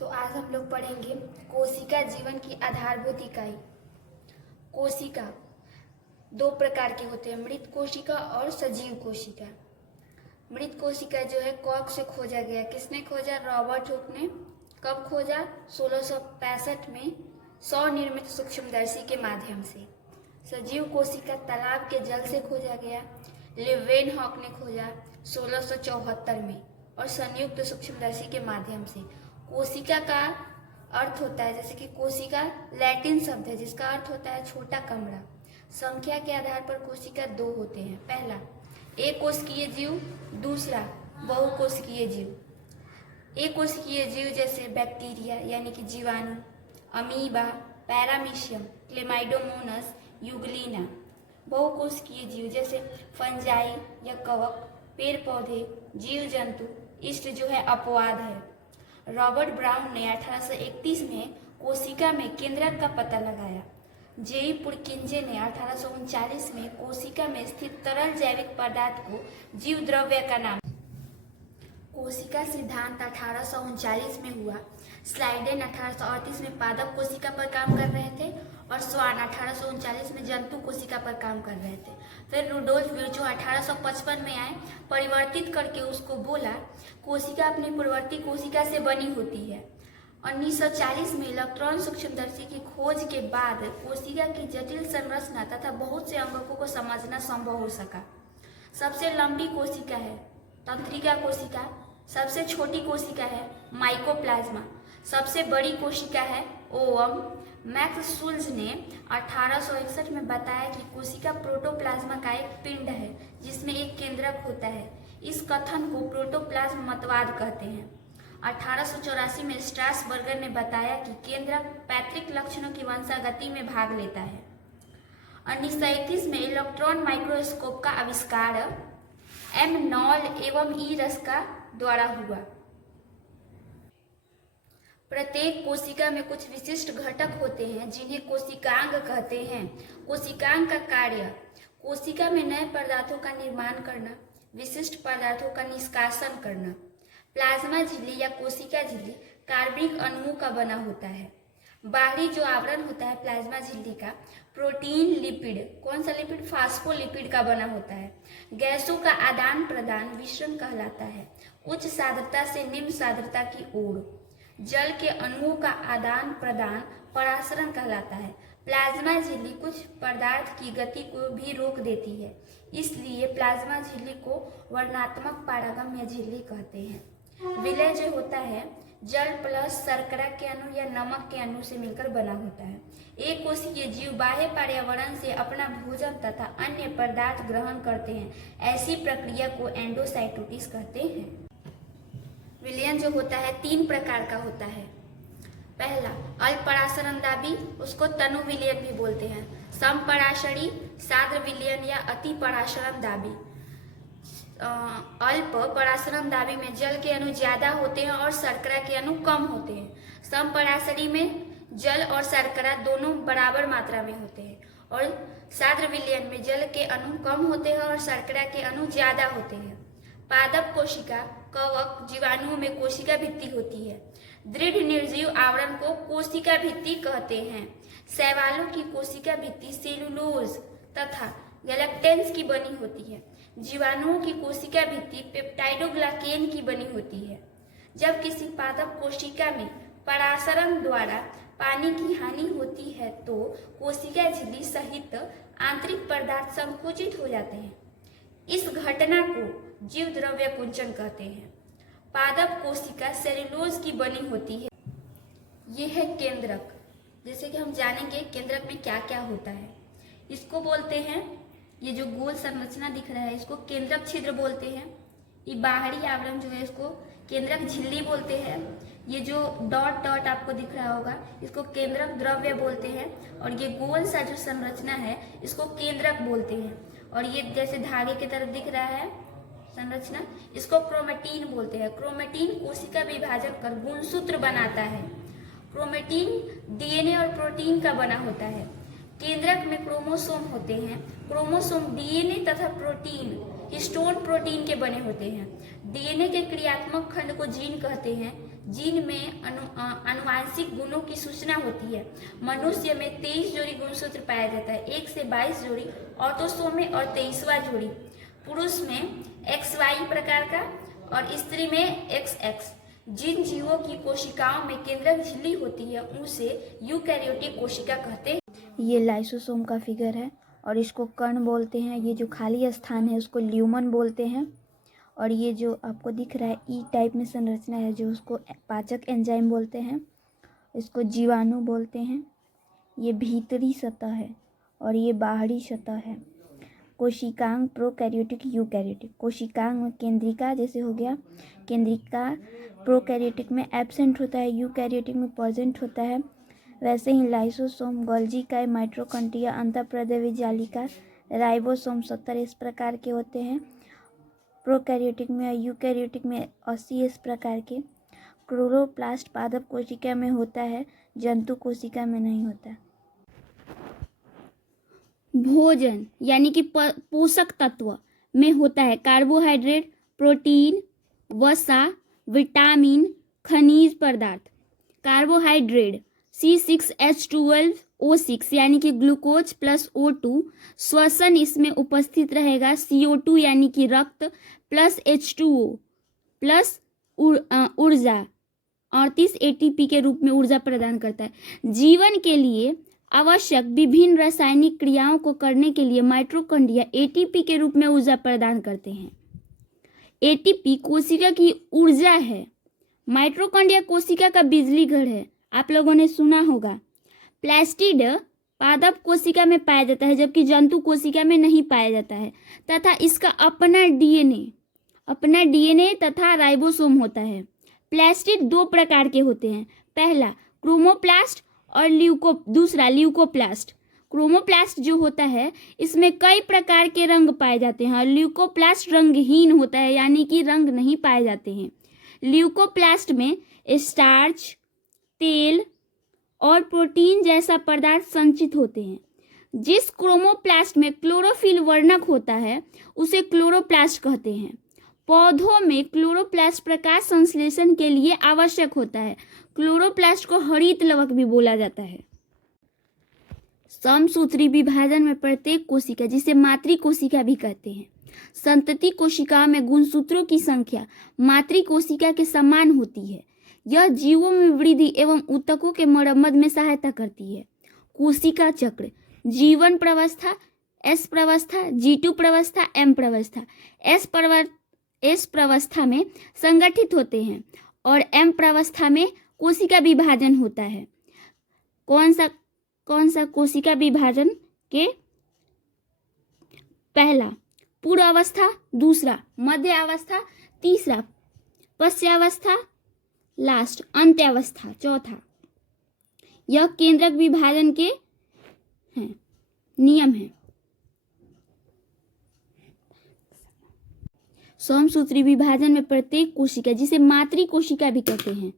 तो आज हम लोग पढ़ेंगे कोशिका जीवन की आधारभूत इकाई। कोशिका दो प्रकार के होते हैं, मृत कोशिका और सजीव कोशिका। मृत कोशिका जो है कॉक से खोजा गया। किसने खोजा? रॉबर्ट हुक ने। कब खोजा? 1665 में स्वनिर्मित सूक्ष्मदर्शी के माध्यम से। सजीव कोशिका तालाब के जल से खोजा गया। लेवेनहॉक ने खोजा 1674 में और संयुक्त सूक्ष्मदर्शी के माध्यम से। कोशिका का अर्थ होता है, जैसे कि कोशिका लैटिन शब्द है जिसका अर्थ होता है छोटा कमरा। संख्या के आधार पर कोशिका दो होते हैं। पहला एक कोशिकीय जीव, दूसरा बहुकोशिकीय जीव। एक कोशिकीय जीव जैसे बैक्टीरिया यानी कि जीवाणु, अमीबा, पैरामीशियम, क्लेमाइडोमोनस, यूग्लिना। बहुकोशिकीय जीव जैसे फंजाई या कवक, पेड़ पौधे, जीव जंतु, ईस्ट जो है अपवाद है। रॉबर्ट ब्राउन ने 1831 में कोशिका में केंद्रक का पता लगाया। जेई पुरकिंजे ने 1839 में कोशिका में स्थित तरल जैविक पदार्थ को जीव द्रव्य का नाम। कोशिका सिद्धांत 1839 में हुआ। स्लाइडेन 1838 में पादप कोशिका पर काम कर रहे थे और स्वान 1839 में जंतु कोशिका पर काम कर रहे थे। फिर रुडोल्फ विर्चो 1855 में आए, परिवर्तित करके उसको बोला कोशिका अपनी पूर्ववर्ती कोशिका से बनी होती है। 1940 में इलेक्ट्रॉन सूक्ष्मदर्शी की खोज के बाद कोशिका की जटिल संरचना तथा बहुत से अंगों को समझना संभव हो सका। सबसे लंबी कोशिका है तंत्रिका कोशिका, सबसे छोटी कोशिका है माइकोप्लाज्मा, सबसे बड़ी कोशिका है ओवम। मैक्स शुल्ज ने 1861 में बताया कि कोशिका प्रोटोप्लाज्मा का एक पिंड है जिसमें एक केंद्रक होता है। इस कथन को प्रोटोप्लाज्म मतवाद कहते हैं। 1884 में स्ट्रासबर्गर ने बताया कि केंद्रक पैतृक लक्षणों की वंशागति में भाग लेता है। 1931 में इलेक्ट्रॉन माइक्रोस्कोप का आविष्कार एम नॉल एवं ई रस्का द्वारा हुआ। प्रत्येक कोशिका में कुछ विशिष्ट घटक होते हैं जिन्हें कोशिकांग कहते हैं। कोशिकांग का कार्य कोशिका में नए पदार्थों का निर्माण करना, विशिष्ट पदार्थों का निष्कासन करना। प्लाज्मा झिल्ली या कोशिका झिल्ली कार्बनिक अणुओं का बना होता है। बाहरी जो आवरण होता है प्लाज्मा झिल्ली का प्रोटीन लिपिड, कौन सा लिपिड? फास्फोलिपिड का बना होता है। गैसों का आदान प्रदान विसरण कहलाता है, उच्च सांद्रता से निम्न सांद्रता की ओर। जल के अणुओं का आदान प्रदान परासरण कहलाता है। प्लाज्मा झिल्ली कुछ पदार्थ की गति को भी रोक देती है, इसलिए प्लाज्मा झिल्ली को वर्णात्मक पारागम या झिल्ली कहते हैं। विलय जो होता है जल प्लस शर्करा के अणु या नमक के अणु से मिलकर बना होता है। एक कोशिकीय जीव बाह्य पर्यावरण से अपना भोजन तथा अन्य पदार्थ ग्रहण करते हैं। ऐसी प्रक्रिया को एंडोसाइटोसिस कहते हैं। विलयन जो होता है तीन प्रकार का होता है। पहला अल्पराशरनदाबी, उसको तनु विलयन भी बोलते हैं। समपराशरी, साद्र विलयन या अति पराशरनदाबी। अल्प पराशरनदाबी में जल के अणु ज्यादा होते हैं और शर्करा के अणु कम होते हैं। समपराशरी में जल और शर्करा दोनों बराबर मात्रा में होते हैं और साद्र विलयन में जल के अणु कम होते हैं और शर्करा के अणु ज्यादा होते हैं। पादप कोशिका, कवक, जीवाणुओं में कोशिका भित्ति होती है। दृढ़ निर्जीव आवरण को कोशिका भित्ति कहते हैं। शैवालों की कोशिका भित्ति सेलुलोज तथा गैलेक्टेंस की बनी होती है। जीवाणुओं की कोशिका भित्ति पेप्टाइडोग्लाकेन की बनी होती है। जब किसी पादप कोशिका में परासरण द्वारा पानी की हानि होती है तो कोशिका झिल्ली सहित आंतरिक पदार्थ संकुचित हो जाते हैं। इस घटना को जीव द्रव्य कुंचन कहते हैं। पादप कोशिका सेलुलोज की बनी होती है। यह है केंद्रक। जैसे कि हम जानेंगे केंद्रक में क्या क्या होता है। इसको बोलते हैं, ये जो गोल संरचना दिख रहा है इसको केंद्रक छिद्र बोलते हैं। ये बाहरी आवरण जो है इसको केंद्रक झिल्ली बोलते हैं। ये जो डॉट डॉट आपको दिख रहा होगा इसको केंद्रक द्रव्य बोलते हैं और ये गोल सा जो संरचना है इसको केंद्रक बोलते हैं। और ये जैसे धागे की तरफ दिख रहा है संरचना, इसको क्रोमेटिन बोलते हैं। क्रोमेटिन कोशिका विभाजन कर गुणसूत्र बनाता है। क्रोमेटिन डीएनए और प्रोटीन का बना होता है। केंद्रक में क्रोमोसोम होते हैं। क्रोमोसोम डीएनए तथा प्रोटीन हिस्टोन प्रोटीन के बने होते हैं। डीएनए के क्रियात्मक खंड को जीन कहते हैं। जीन में आनुवांशिक गुणों की सूचना होती है। मनुष्य में 23 जोड़ी गुणसूत्र पाया जाता है, 1 से 22 जोड़ी ऑटोसोम में और 23वां जोड़ी पुरुष में XY प्रकार का और स्त्री में XX। जिन जीवों की कोशिकाओं में केंद्रक झिल्ली होती है उसे यूकैरियोटिक कोशिका कहते हैं। ये लाइसोसोम का फिगर है और इसको कर्ण बोलते हैं। ये जो खाली स्थान है उसको ल्यूमन बोलते हैं। और ये जो आपको दिख रहा है ई टाइप में संरचना है जो उसको पाचक एंजाइम बोलते हैं, इसको जीवाणु बोलते हैं। ये भीतरी सतह है और ये बाहरी सतह है। कोशिकांग प्रोकैरियोटिक यूकैरियोटिक। कोशिकांग में केंद्रिका जैसे हो गया, केंद्रिका प्रोकैरियोटिक में एब्सेंट होता है, यूकैरियोटिक में प्रेजेंट होता है। वैसे ही लाइसोसोम, गोल्गी इकाई, माइटोकॉन्ड्रिया, अंतःप्रद्रव्य जालिका, राइबोसोम 70 इस प्रकार के होते हैं। प्रोकैरियोटिक में और यूकैरियोटिक में 80 इस प्रकार के। क्लोरोप्लास्ट पादप कोशिका में होता है, जंतु कोशिका में नहीं होता। भोजन यानी कि पोषक तत्व में होता है कार्बोहाइड्रेट, प्रोटीन, वसा, विटामिन, खनिज पदार्थ। कार्बोहाइड्रेट C6H12O6 यानी कि ग्लूकोज प्लस O2। श्वसन इसमें उपस्थित रहेगा CO2 यानी कि रक्त प्लस H2O प्लस ऊर्जा 38 ATP के रूप में ऊर्जा प्रदान करता है। जीवन के लिए आवश्यक विभिन्न रासायनिक क्रियाओं को करने के लिए माइटोकॉन्ड्रिया ATP के रूप में ऊर्जा प्रदान करते हैं। ATP कोशिका की ऊर्जा है। माइटोकॉन्ड्रिया कोशिका का बिजली घर है, आप लोगों ने सुना होगा। प्लास्टिड पादप कोशिका में पाया जाता है जबकि जंतु कोशिका में नहीं पाया जाता है तथा इसका अपना डीएनए तथा राइबोसोम होता है। प्लास्टिड 2 प्रकार के होते हैं, पहला क्रोमोप्लास्ट और दूसरा ल्यूकोप्लास्ट। क्रोमोप्लास्ट जो होता है इसमें कई प्रकार के रंग पाए जाते हैं और ल्यूकोप्लास्ट रंगहीन होता है यानी कि रंग नहीं पाए जाते हैं। ल्यूकोप्लास्ट में स्टार्च, तेल और प्रोटीन जैसा पदार्थ संचित होते हैं। जिस क्रोमोप्लास्ट में क्लोरोफिल वर्णक होता है उसे क्लोरोप्लास्ट कहते हैं। पौधों में क्लोरोप्लास्ट प्रकाश संश्लेषण के लिए आवश्यक होता है। क्लोरोप्लास्ट को हरित लवक भी बोला जाता है। समसूत्री विभाजन में प्रत्येक कोशिका जिसे मातृ कोशिका भी कहते हैं। संतति कोशिकाओं में गुणसूत्रों की संख्या मातृ कोशिका के समान होती है। यह जीवों में वृद्धि एवं ऊतकों के मरम्मत में सहायता करती है। कोशिका चक्र जीवन प्रवस्था, S प्रवस्था, G2 प्रवस्था, M प्रवस्था। S प्रवस्था में संगठित होते हैं और M प्रवस्था में कोशिका विभाजन होता है। कौन सा कोशिका विभाजन के? पहला पूर्व अवस्था, दूसरा मध्य अवस्था, तीसरा पश्चावस्था, लास्ट अंत्यावस्था, चौथा। यह केंद्रक विभाजन के नियम है। समसूत्री विभाजन में प्रत्येक कोशिका जिसे मातृ कोशिका भी कहते हैं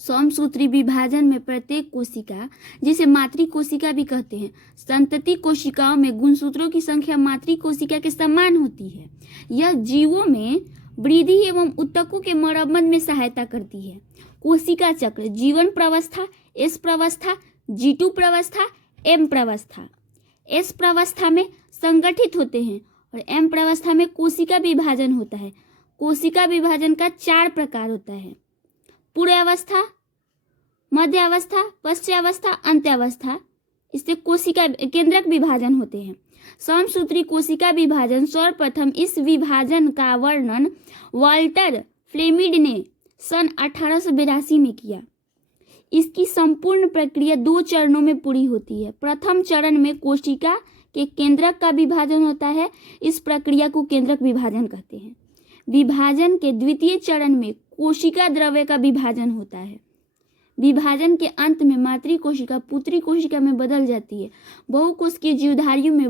समसूत्री विभाजन में प्रत्येक कोशिका जिसे मातृ कोशिका भी कहते हैं। संतति कोशिकाओं में गुणसूत्रों की संख्या मातृ कोशिका के समान होती है। यह जीवों में वृद्धि एवं ऊतकों के मरम्मत में सहायता करती है। कोशिका चक्र जीवन प्रवस्था, S प्रवस्था, G2 प्रवस्था, M प्रवस्था। S प्रवस्था में संगठित होते हैं और M प्रवस्था में कोशिका विभाजन होता है। कोशिका विभाजन का 4 प्रकार होता है, पूर्व अवस्था, मध्य अवस्था, पश्चावस्था, अंत्यावस्था। इससे कोशिका केंद्रक विभाजन होते हैं। समसूत्री कोशिका विभाजन सर्वप्रथम इस विभाजन का वर्णन वाल्टर फ्लेमिड ने सन 1882 में किया। इसकी संपूर्ण प्रक्रिया 2 चरणों में पूरी होती है। प्रथम चरण में कोशिका के केंद्रक का विभाजन होता है, इस प्रक्रिया को केंद्रक विभाजन कहते हैं। विभाजन के द्वितीय चरण में कोशिका द्रव्य का विभाजन होता है। विभाजन के अंत में मातृ कोशिका पुत्री कोशिका में बदल जाती है। बहुकोशिकीय जीवधारियों में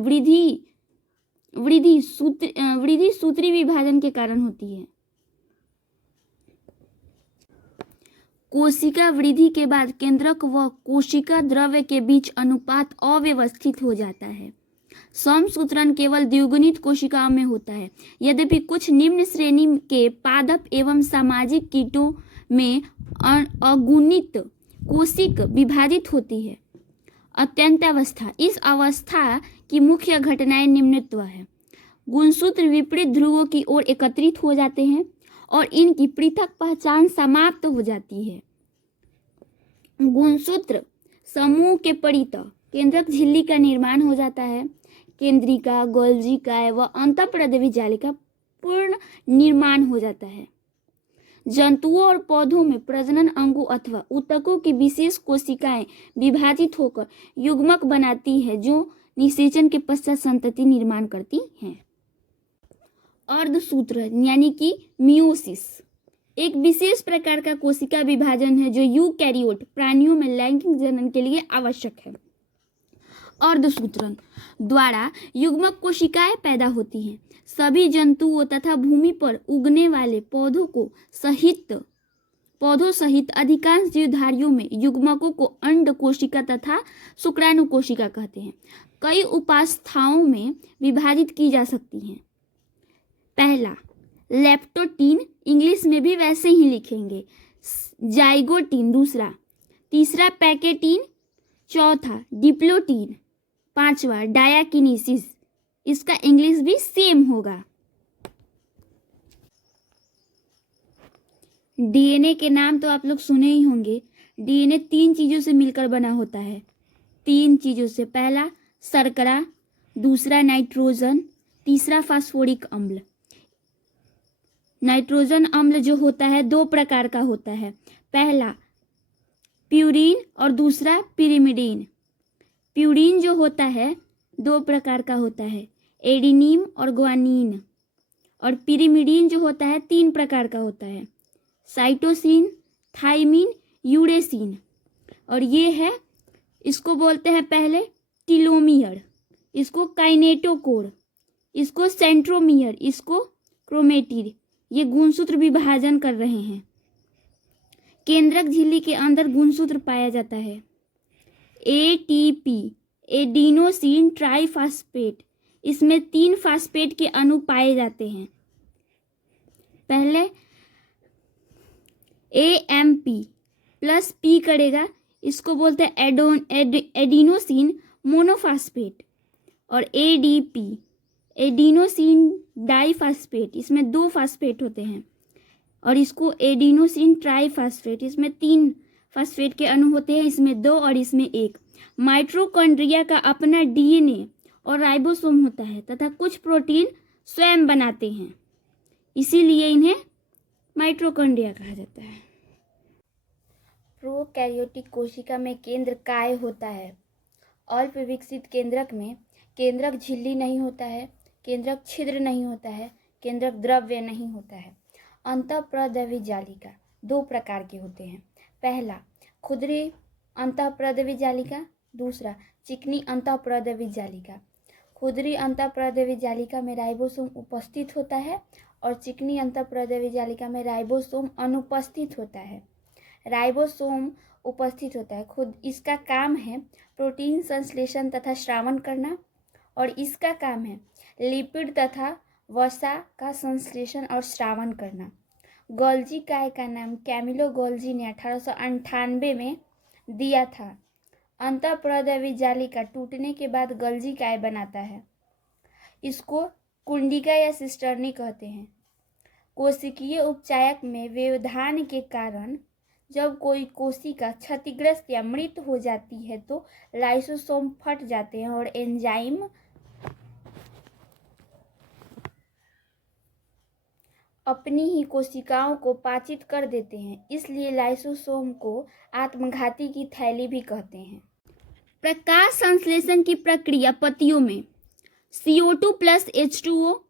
वृद्धि सूत्री विभाजन के कारण होती है। कोशिका वृद्धि के बाद केंद्रक व कोशिका द्रव्य के बीच अनुपात अव्यवस्थित हो जाता है। समसूत्रण केवल द्विगुणित कोशिकाओं में होता है। यद्यपि कुछ निम्न श्रेणी के पादप एवं सामाजिक कीटों में अगुणित कोशिक विभाजित होती है। अत्यंतावस्था, इस अवस्था की मुख्य घटनाएं निम्नत्व है। गुणसूत्र विपरीत ध्रुवों की ओर एकत्रित हो जाते हैं और इनकी पृथक पहचान समाप्त हो जाती है। गुणसूत्र समूह के परितः केंद्रक झिल्ली का निर्माण हो जाता है। केंद्रिका, गोल्जिका व अंतःप्रदेवी जालिका पूर्ण निर्माण हो जाता है। जंतुओं और पौधों में प्रजनन अंगों अथवा ऊतकों की विशेष कोशिकाएं विभाजित होकर युग्मक बनाती है जो निषेचन के पश्चात संतति निर्माण करती हैं। अर्धसूत्र यानी कि मियोसिस एक विशेष प्रकार का कोशिका विभाजन है जो यूकैरियोट प्राणियों में लैंगिक जनन के लिए आवश्यक है। अर्धसूत्रण द्वारा युग्मक कोशिकाएं पैदा होती हैं। सभी जंतुओं तथा भूमि पर उगने वाले पौधों सहित अधिकांश जीवधारियों में युग्मकों को अंड कोशिका तथा शुक्राणु कोशिका कहते हैं। कई उपास्थाओं में विभाजित की जा सकती हैं। पहला लेप्टोटीन, इंग्लिश में भी वैसे ही लिखेंगे। जाइगोटीन दूसरा, तीसरा पैकेटीन, चौथा डिप्लोटीन, पांचवा डायाकिनेसिस, इसका इंग्लिश भी सेम होगा। डीएनए के नाम तो आप लोग सुने ही होंगे। डीएनए 3 चीजों से मिलकर बना होता है। 3 चीजों से, पहला शर्करा, दूसरा नाइट्रोजन, तीसरा फास्फोरिक अम्ल। नाइट्रोजन अम्ल जो होता है 2 प्रकार का होता है, पहला प्यूरीन और दूसरा पिरिमिडीन। प्यूरीन जो होता है 2 प्रकार का होता है, एडिनिन और ग्वानिन। और पिरिमिडीन जो होता है 3 प्रकार का होता है, साइटोसिन, थाइमिन, यूरेसिन। और ये है, इसको बोलते हैं पहले टीलोमियर, इसको काइनेटोकोर, इसको सेंट्रोमियर, इसको क्रोमेटिड। ये गुणसूत्र विभाजन कर रहे हैं। केंद्रक झिल्ली के अंदर गुणसूत्र पाया जाता है। एटीपी एडिनोसिन ट्राइफास्फेट, इसमें 3 फास्फेट के अणु पाए जाते हैं। पहले एएमपी प्लस पी करेगा, इसको बोलते हैं एडिनोसिन मोनोफास्फेट। और एडीपी एडिनोसिन डाइफास्फेट, इसमें 2 फास्फेट होते हैं। और इसको एडिनोसिन ट्राइफास्फेट, इसमें 3 फास्फेट के अणु होते हैं, इसमें 2 और इसमें 1। माइटोकॉन्ड्रिया का अपना डीएनए और राइबोसोम होता है तथा कुछ प्रोटीन स्वयं बनाते हैं, इसीलिए इन्हें माइटोकॉन्ड्रिया कहा जाता है। प्रोकैरियोटिक कोशिका में केंद्र काय होता है। अल्प विकसित केंद्रक में केंद्रक झिल्ली नहीं होता है, केंद्रक छिद्र नहीं होता है, केंद्रक द्रव्य नहीं होता है। अंतःप्रदेवी जालिका 2 प्रकार के होते हैं, पहला खुरदरी अंतःप्रदेवी जालिका, दूसरा चिकनी अंतःप्रदेवी जालिका। खुरदरी अंतःप्रदेवी जालिका में राइबोसोम उपस्थित होता है और चिकनी अंतःप्रदेवी जालिका में राइबोसोम अनुपस्थित होता है। राइबोसोम उपस्थित होता है, खुद इसका काम है प्रोटीन संश्लेषण तथा श्रावण करना, और इसका काम है लिपिड तथा वसा का संश्लेषण और श्रावण करना। गोल्जी काय का नाम कैमिलो गोल्जी ने 1898 में दिया था। अंतःप्रदेवी जालिका टूटने के बाद गोल्जी काय बनाता है, इसको कुंडिका या सिस्टर्नी कहते हैं। कोशिकीय उपचायक में व्यवधान के कारण जब कोई कोशिका क्षतिग्रस्त या मृत हो जाती है तो लाइसोसोम फट जाते हैं और एंजाइम अपनी ही कोशिकाओं को पाचित कर देते हैं, इसलिए लाइसोसोम को आत्मघाती की थैली भी कहते हैं। प्रकाश संश्लेषण की प्रक्रिया पत्तियों में CO2 प्लस H2O,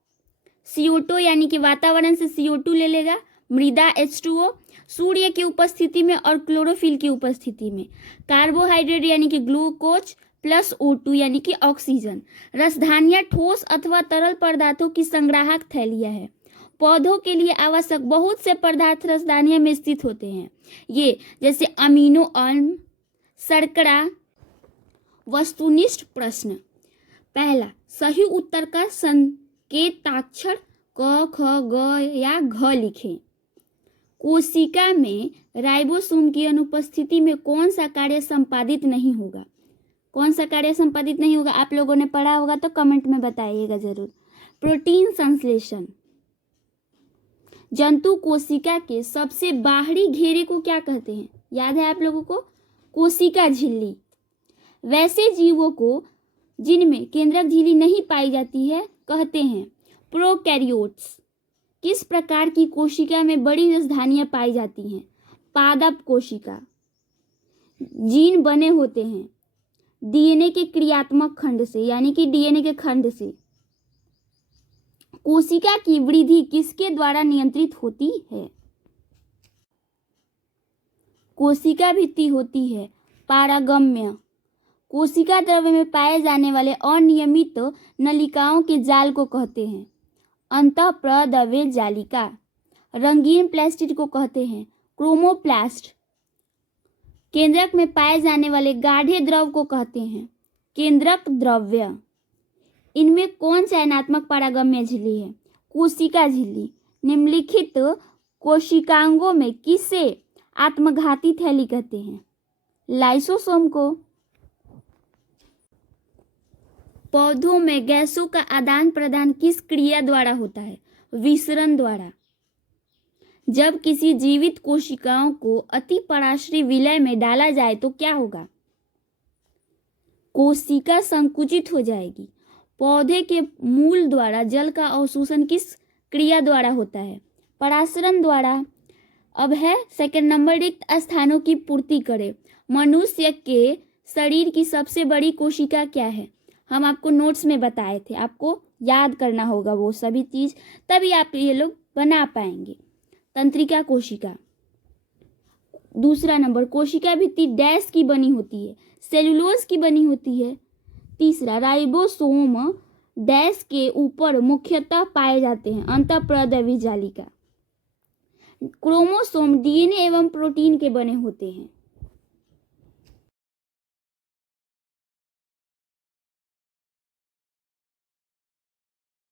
CO2 यानी कि वातावरण से CO2 ले लेगा, मृदा H2O, सूर्य की उपस्थिति में और क्लोरोफिल की उपस्थिति में, कार्बोहाइड्रेट यानी कि ग्लूकोज प्लस O2 यानी कि ऑक्सीजन। रसधानियाँ ठोस अथवा तरल पदार्थों की संग्राहक थैलियाँ है। पौधों के लिए आवश्यक बहुत से पदार्थ रसदानियों में स्थित होते हैं, ये जैसे अमीनो अम्ल, शर्करा। वस्तुनिष्ठ प्रश्न, पहला सही उत्तर का संकेताक्षर क, ख, ग या घ लिखें। कोशिका में राइबोसोम की अनुपस्थिति में कौन सा कार्य संपादित नहीं होगा? कौन सा कार्य संपादित नहीं होगा? आप लोगों ने पढ़ा होगा तो कमेंट में बताइएगा जरूर। प्रोटीन संश्लेषण। जंतु कोशिका के सबसे बाहरी घेरे को क्या कहते हैं? याद है आप लोगों को? कोशिका झिल्ली। वैसे जीवों को जिनमें केंद्रक झिल्ली नहीं पाई जाती है कहते हैं प्रोकैरियोट्स। किस प्रकार की कोशिका में बड़ी राजधानियां पाई जाती हैं? पादप कोशिका। जीन बने होते हैं डीएनए के क्रियात्मक खंड से, यानी कि डीएनए के खंड से। कोशिका की वृद्धि किसके द्वारा नियंत्रित होती है? कोशिका भित्ति होती है पारागम्य। कोशिका द्रव्य में पाए जाने वाले अनियमित नलिकाओं के जाल को कहते हैं अंतःप्रद्रव्य जालिका। रंगीन प्लास्टिड को कहते हैं क्रोमोप्लास्ट। केंद्रक में पाए जाने वाले गाढ़े द्रव को कहते हैं केंद्रक द्रव्य। इनमें कौन चयनात्मक पारागम्य झिल्ली है? कोशिका झिल्ली। निम्नलिखित कोशिकांगों में किसे आत्मघाती थैली कहते हैं? लाइसोसोम को। पौधों में गैसों का आदान प्रदान किस क्रिया द्वारा होता है? विसरण द्वारा। जब किसी जीवित कोशिकाओं को अति पराश्रयी विलय में डाला जाए तो क्या होगा? कोशिका संकुचित हो जाएगी। पौधे के मूल द्वारा जल का अवशोषण किस क्रिया द्वारा होता है? परासरण द्वारा। अब है सेकंड नंबर, रिक्त स्थानों की पूर्ति करे। मनुष्य के शरीर की सबसे बड़ी कोशिका क्या है? हम आपको नोट्स में बताए थे, आपको याद करना होगा वो सभी चीज, तभी आप ये लोग बना पाएंगे। तंत्रिका कोशिका। दूसरा नंबर, कोशिका भित्ति डैश की बनी होती है? सेलुलोज की बनी होती है। तीसरा, राइबोसोम डैश के ऊपर मुख्यतः पाए जाते हैं अंतःप्रद्रव्य जालिका। क्रोमोसोम डीएनए एवं प्रोटीन के बने होते हैं।